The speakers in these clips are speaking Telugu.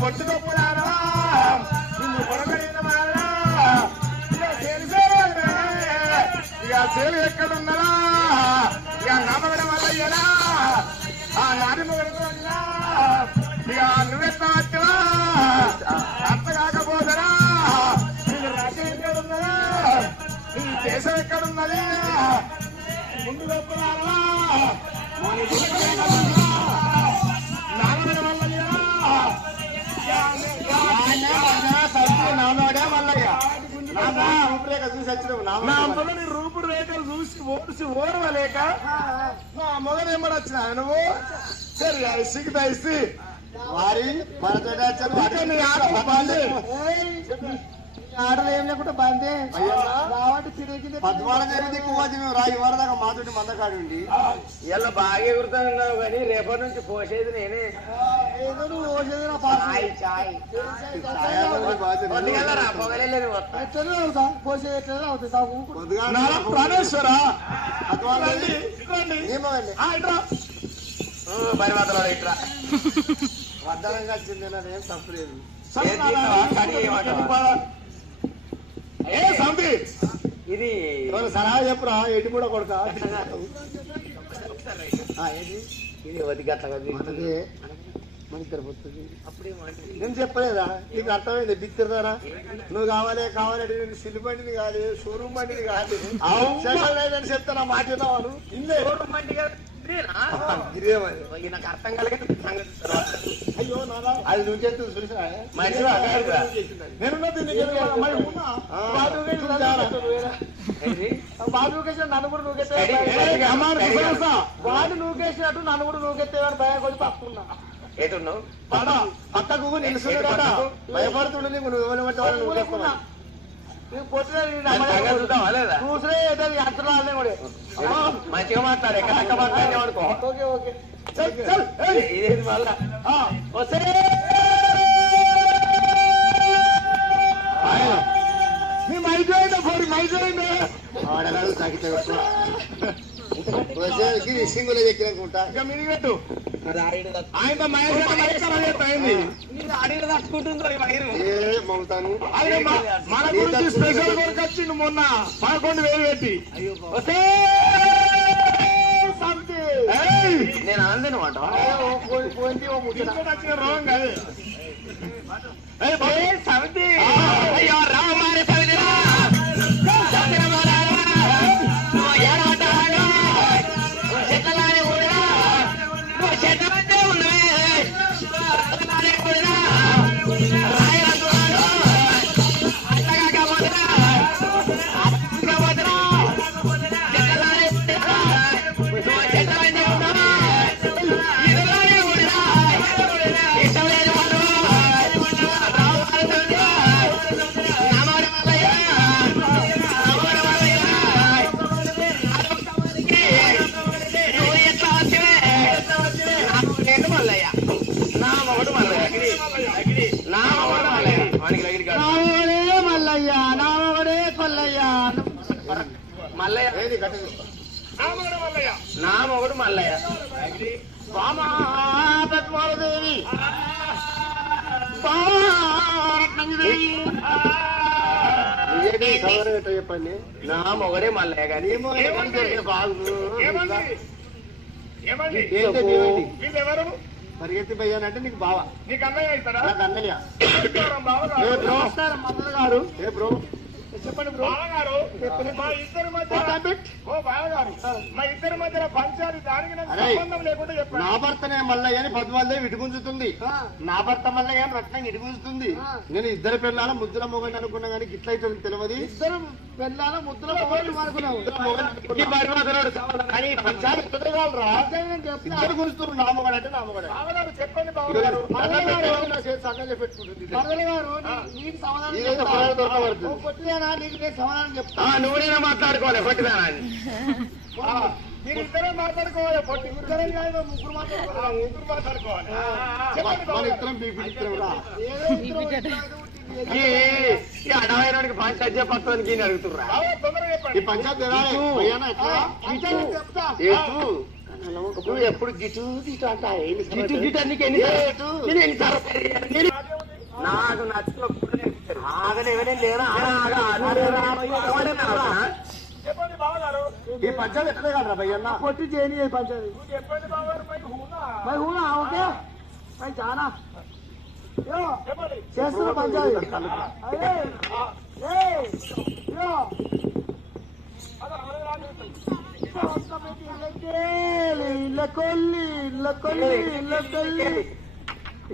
పొట్టు తప్పులారా నిన్ను కొడకడిన వాళ్ళ ఇక సేలు ఎక్కడున్నరా ఇక నమ్మగడం వల్ల ఇయ్యరా ఆ నాని మొగడుతో ఇక నువ్వెట్లా వచ్చా అర్థ కాకపోదరా నేను రాజ్యం ఎక్కడున్నదా నీ దేశం ఎక్కడున్నది ముందు తప్పులారా నామగడం వల్ల నామడే మల్లయ్య నా మొగని రూపురేఖలు చూసి ఓసి ఓరవలేక నా మొగని ఏమని వచ్చినా నువ్వు సరే సిగ్గుతా ఇస్తే వారి ఆటలు ఏం లేకుండా బందే పద్మాల జరిగింది రాయి వారదాకా మాతోటి మందకాడి ఉండి ఇలా బాగా ఎగురుతున్నావు కానీ రేపటి నుంచి పోసేది నేనే ఏదో నువ్వు పోసేది నా పొగలేదు ఎట్లనే అవుతా పోసేది ఎట్లనే అవుతాయి సాగు ప్రాణేశ్వర పరిమాతలో ఇట్లా వడ్డనంగా చెందినదేం తప్పలేదు ఇది సలహా చెప్పురా ఎటు కూడా కొడక ఇది వది గట్ల నేను చెప్పలేదా నీకు అర్థమైంది బిత్తిరారా నువ్వు కావాలి కావాలంటే నేను సిల్లు బండిని కాదు షోరూమ్ బండిని కాదు లేదని చెప్తాను మాట ఇల్లే నాకు అర్థం కలిగే అయ్యో అది నువ్వు చెప్తుంది చూసినా వాడు నూకేసిన నన్ను కూడా నూకెత్తే వాడు నూకేసినట్టు నన్ను కూడా నూకెత్తేవని భయం కొద్ది పక్కున్నా ఏటున్నావు పక్కకు నిలుచున్నాడా భయపడుతుండే నీకు నువ్వు మంచిగా మాట్లాడే కరెక్ట్ మాట్లాడేవనుకో ఓకే ఓకే ఇదేది మళ్ళా వస్తే మీ మైజోయిందా పోయి మైజోయిందా ఆడగాడు తాకితే సింగులో ఎక్కిననుకుంటా ఇక మిని పెట్టు ఆయన మమతాను మన గురించి స్పెషల్ కొరకు వచ్చిండు మొన్న 11,000 పెట్టి నేను ఆనందం మాట రోగం కాదు సమితి అయ్యో రామారి సమితి నా మొగుడు మల్లయ్య పద్మాలదేవి చెప్పండి నా మొగడే మల్లయ్య గారి ఎవరు పరిగెత్తి పోయానంటే నీకు బావ నీకు అన్నయ్య అవుతారా నాకు అన్నయ్య గారు ఏ బ్రో చెప్పండి బ్రో గారు మా ఇద్దరి మధ్య మా ఇద్దరి మధ్యలో పంచాలి దానికి సంబంధం లేకుండా చెప్పండి నా భర్తనే మల్లయ్య అని పద్మాలదే ఇటుగుంజుతుంది నా భర్త మల్లయ్య అని రత్నం ఇటుగుంజుతుంది నేను ఇద్దరు పిల్లల ముద్దుల మొగని అనుకున్నా కానీ గిట్ల అయితే తెలియదు ఇద్దరు పిల్లల ముద్దుల మొగని అనుకున్నావు ఇద్దరు గుంజుతున్నారు నా మొగడు అంటే నా మొగడు చెప్పండి సంఘంలో పెట్టుకుంటుంది సమాధానం చెప్తా నువ్వునే మాట్లాడుకోవాలి పట్టిదానా మీరు ఇద్దరే మాట్లాడుకోవాలి పొట్టి ఇద్దరే కాదు ముగ్గురు మాట్లాడుకోవాలి అడవైనాడికి పంచాయతీ చెప్పడానికి అడుగుతుర్రా ఈ పంచాయతీ నువ్వు ఎప్పుడు గిటు గిటు అంటా గిటు గిటు అన్ని నాకు నచ్చిన పుల్లు నేర్పుతారు. ఆగనే ఎవరైనా లేరా చెప్పండి బావగారు. ఈ పంచాయతీ ఎట్లే కాదురా భయ్యన్న పొట్టి చేయని పంచాయతీ చెప్పండి బావగారు. పై హూనా. भाई हूँ ना ओके भाई जाना यो చెప్పండి. చేస్తున్న పంచాయతీ అరే ఏ యో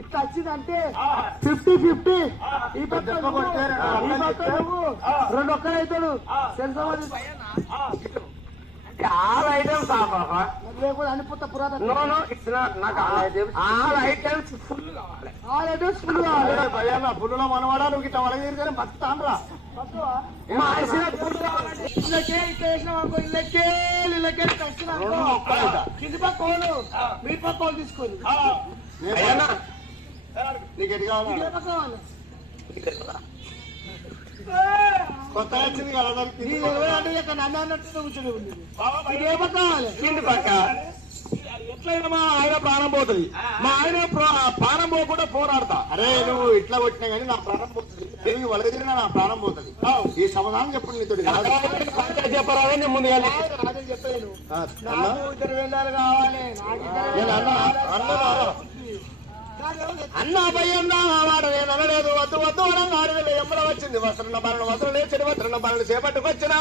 ఇట్లా వచ్చిందంటే 50-50 ఈ పక్క నువ్వు, ఈ పక్క నువ్వు 2 ఒక్కడైతాడు సెన్సర్ ఆల్ ఐటమ్స్ లేకపోతే అనిపోతా పురాతన నో నో ఇట్స్ నాట్ నాకు ఆల్ ఐటమ్స్ ఫుల్ కావాలి. ఆల్రెడీ ఫుల్ కావాలి భయ్యన్న పుల్లులో మనవాడా నువ్వు ఇట్లా వలగీరితేనే బతుకుతాన్రా. మా ఆశీర్వాద ఫుల్ కావాలి. ఇళ్ళకే ఇట్లా వేసినాం అనుకో ఇళ్ళకే కట్టినా కింది పక్క కోలు మీ పక్క కోలు తీసుకోండి అయ్యన్నా, నీకు ఎటు కావాలా? ఇదే పక్క కావాలి కొత్తగా వచ్చింది కదా అందరికి. నీ 20 అంటే ఇక నన్ను అన్నట్టు కూర్చొని ఉంది ఇదే పక్క కావాలి కింది పక్క ఎట్లయినా మా ఆయన ప్రాణం పోతుంది. మా ఆయన ప్రాణం పోకుండా పోరాడతా. అరే నువ్వు ఇట్లా కొట్టినా కానీ నా ప్రాణం పోతుంది. తిరిగి వలగదిరినా నా ప్రాణం పోతుంది. ఈ సమాధానం చెప్పండి నీతోటి కాదు. చెప్పరాదే నేను ముందుగా అదే చెప్పాను అన్నా? నాకు 2 వేలాలు కావాలి నాకు నేను అన్న భయ్యన్నా మాట నేను అనలేదు. వద్దు వద్దు అనగా 6,000 ఎమ్మడ వచ్చింది. వస్త్రం బలను వస్త్రం లేచిన వస్త్రం బలను చేపట్టుకొచ్చినా